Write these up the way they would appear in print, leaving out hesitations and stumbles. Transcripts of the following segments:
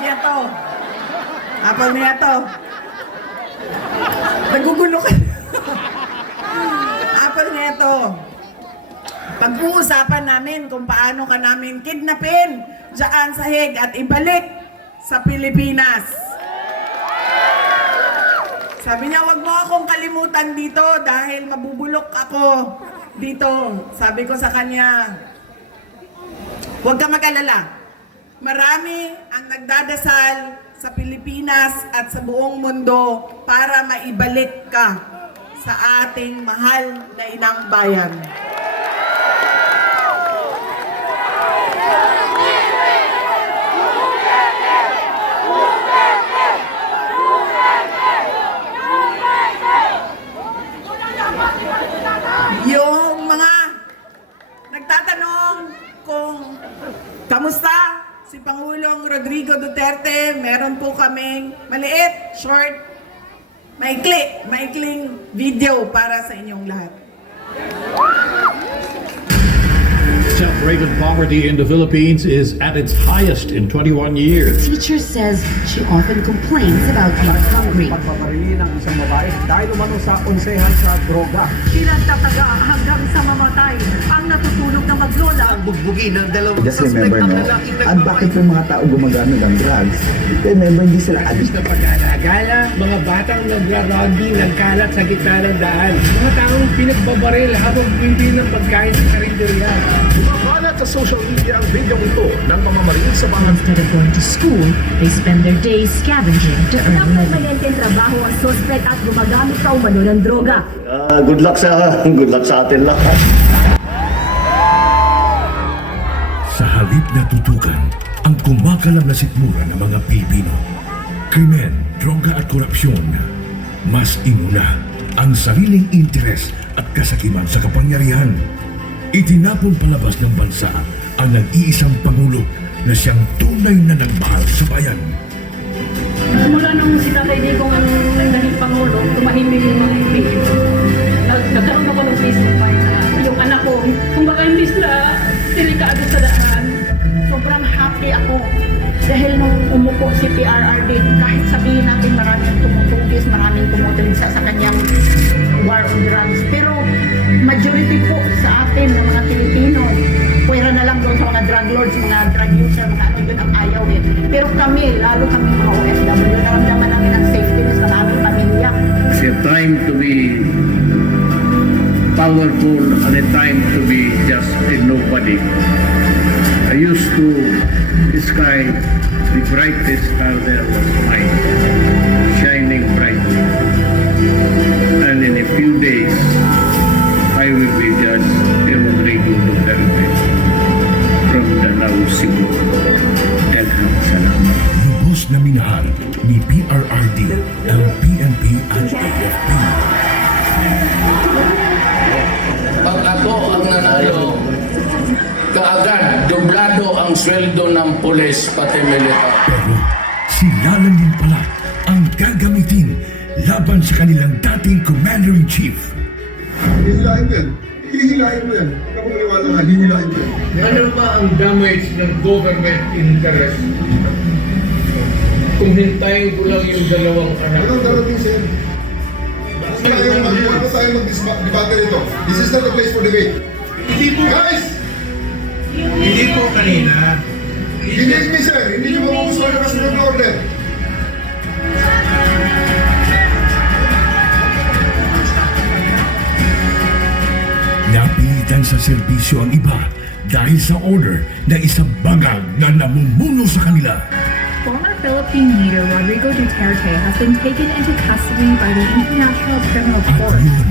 Nieto. Apple Nieto. Nagugulo ka. Apple Nieto. Pag-uusapan namin kung paano ka namin kidnapin dyan sa Hague at ibalik sa Pilipinas. Sabi niya, wag mo akong kalimutan dito dahil mabubulok ako dito. Sabi ko sa kanya, huwag ka mag-alala. Marami ang nagdadasal sa Pilipinas at sa buong mundo para maibalik ka sa ating mahal na inang bayan. Yung mga nagtatanong kung kamusta si Pangulong Rodrigo Duterte, meron po kaming maliit, short, maikling video para sa inyong lahat. Self-rated poverty in the Philippines is at its highest in 21 years. Teacher says she often complains about being hungry. Pagpaparilin ng isang babae dahil umano sa onsehan sa droga. Pinagtataga hanggang sa mamatay ang natutulog na maglola. Ang bugbugin ng dalawang Just remember, no? At bakit yung mga tao gumagamit ng drugs? Remember, hindi sila addict. Na pag-alagala, mga batang nagra-rugby, nagkalat sa gitna ng daan. Mga taong pinagbabaril habang bumibili ng pagkain sa karinderya. Kumakalat sa social media ang video ito ng pamamaril sa bahan. Instead of going to school, they spend their days scavenging to earn money. Permanenteng trabaho ang suspect at gumagamit sa umano ng droga. Good luck sa atin lahat. Sa halip na tutukan ang kumakalam na sikmura ng mga Pilipino, krimen, droga at korupsyon, mas inuna ang sariling interes at kasakiman sa kapangyarihan. Itinapon palabas ng bansa ang nag-iisang Pangulo na siyang tunay na nagmahal sa bayan. Mula nung si Tatay Digong ang naging Pangulo, tumahimik yung mga ipin. Nagkaroon ako ng Facebook pa na yung anak ko, kumbaga imbis na delikado sa daan, sobrang happy ako. Dahil nung umupo si PRRD, kahit sabihin natin maraming tumutugis, maraming tumutulisa sa kanyang war on drugs. Pero majority po sa atin ng mga Pilipino, pwera na lang doon sa mga drug lords, mga drug user, mga ano yun ang ayaw eh. Pero kami, lalo kami mga OFW, naramdaman namin ang safetyness ng aming pamilya. It's a time to be powerful and a time to be just a nobody. I used to describe the brightest star there was mine, shining brightly. And in a few days, I will be just a Rodrigo Duterte from Danau, Cebu. Dalham salamat. Lubos na minahal ni PRRD ang PNP at AFP. Pag ako ang nanalo, kaagad doblado ang sweldo ng pulis pati militar. Pero sila lang din pala ang gagamitin laban sa kanilang dating Commander-in-Chief. Hihilahin mo yan. Hihilahin mo yan. Kapag maniwala nga, hihilahin mo yan. Ano ba ang damage ng government interest? Kung hintayin ko lang yung dalawang anak Anong ko. darating sa'yo? Huwag na tayo mag-debate nito. This is not the place for debate. Hindi po, Guys! hindi po kanina. Hindi me, sir. Hindi nyo mamugustuhan ang kasunod na order. Napilitan sa serbisyo ang iba dahil sa order na isang bangag na namumuno sa kanila. Former Philippine leader Rodrigo Duterte has been taken into custody by the International Criminal At Court. yun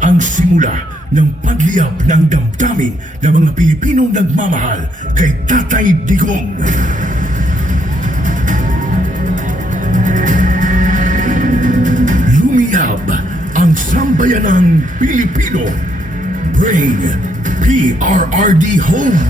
ang simula ng pagliyab ng damdamin ng mga Pilipinong nagmamahal kay Tatay Digong. Lumiyab ang sambayanang Pilipino. Bring PRRD home.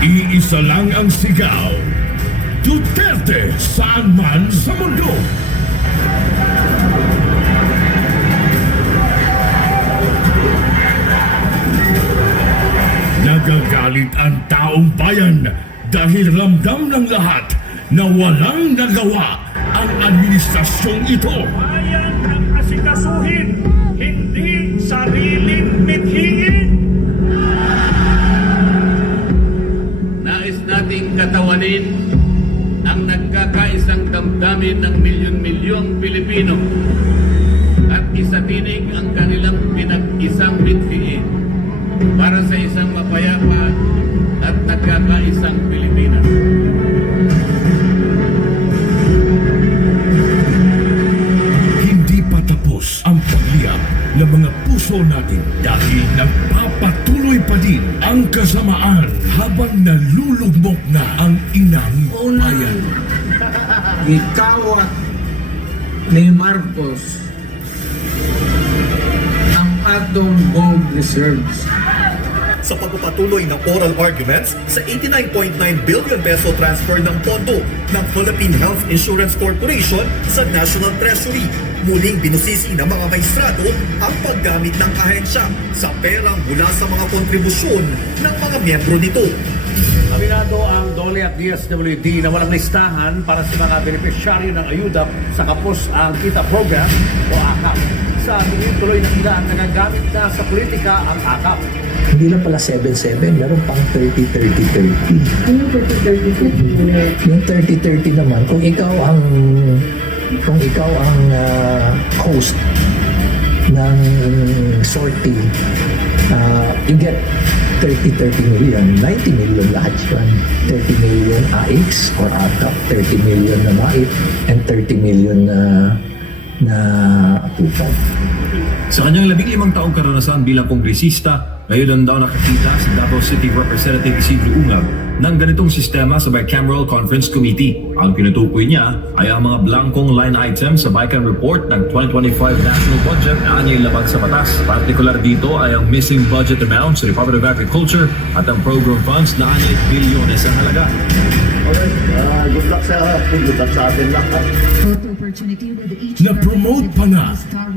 Iisa lang ang sigaw. Duterte saan man sa mundo. Nagagalit ang taong bayan dahil ramdam ng lahat na walang nagawa ang administrasyong ito. Bayan ang asikasuhin, hindi sariling mithiin. Nais nating katawanin ang nagkakaisang damdamin ng milyon-milyong Pilipino at isatinig ang kanilang pinag-isang mithiin para sa isang mapayapa at nagkakaisang Pilipinas. Hindi pa tapos ang pagliyab ng mga puso natin dahil nagpapatuloy pa din ang kasamaan habang nalulugmok na ang inang bayan. Ikawat ni Marcos ang atong gold reserves. Sa pagpapatuloy ng oral arguments sa 89.9 billion peso transfer ng pondo ng Philippine Health Insurance Corporation sa National Treasury. Muling binusisi ng mga maestrado ang paggamit ng ahensya sa perang mula sa mga kontribusyon ng mga miyembro nito. Aminado ang DOLE at DSWD na walang listahan para sa mga benepisyaryo ng ayuda sa Kapos ang Kita Program o AKAP. Sa tingin tuloy ng ilan nagagamit na sa politika ang AKAP. Hindi lang pala 7-7, meron pang 30-30-30. Ano yung 30-30? Yung 30-30 naman, kung ikaw ang host ng sortie, you get 30 million, 90 million lahat yan. 30 million AX or AKAP, 30 million na MAIT, and 30 million na APUPAD. Sa kanyang 15 taong karanasan bilang kongresista, ngayon daw nakakita si Davao City Representative Isidro Ungab ng ganitong sistema sa Bicameral Conference Committee. Ang tinutukoy niya ay ang mga blankong line items sa Bican Report ng 2025 National Budget na anyay labag sa batas. Partikular dito ay ang missing budget amount sa Department of Agriculture at ang program funds na anyay bilyones ang halaga. Good luck sa atin lahat. Na-promote pa nga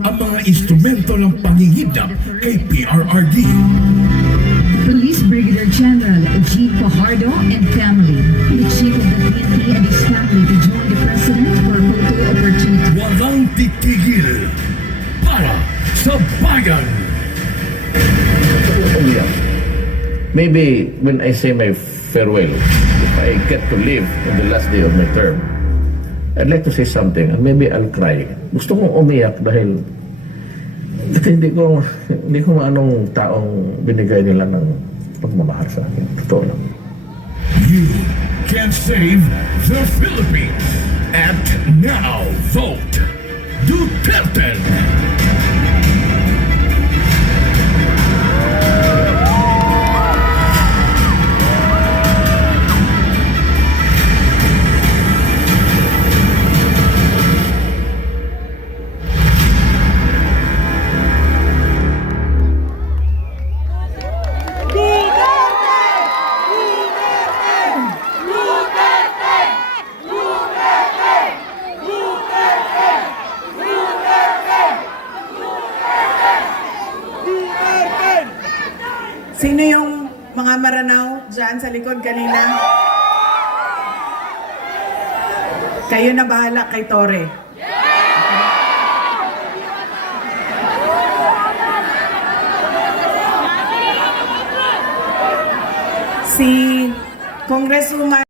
ang mga instrumento ng pangingidnap kay PRRD. Police Brigadier General G. Fajardo and family, the chief of the PNP and his family to join the president for a photo opportunity. Walang titigil para sa bayan. Maybe when I say my farewell, if I get to live on the last day of my term, I'd like to say something and maybe I'll cry. Gusto kong umiyak dahil hindi ko maanong taong binigay nila ng pagmamahal sa akin. Totoo lang. You can save the Philippines. Act now. Vote Duterte. Sino yung mga maranaw dyan sa likod kanina? Kayo na bahala kay Tore. Si Congresswoman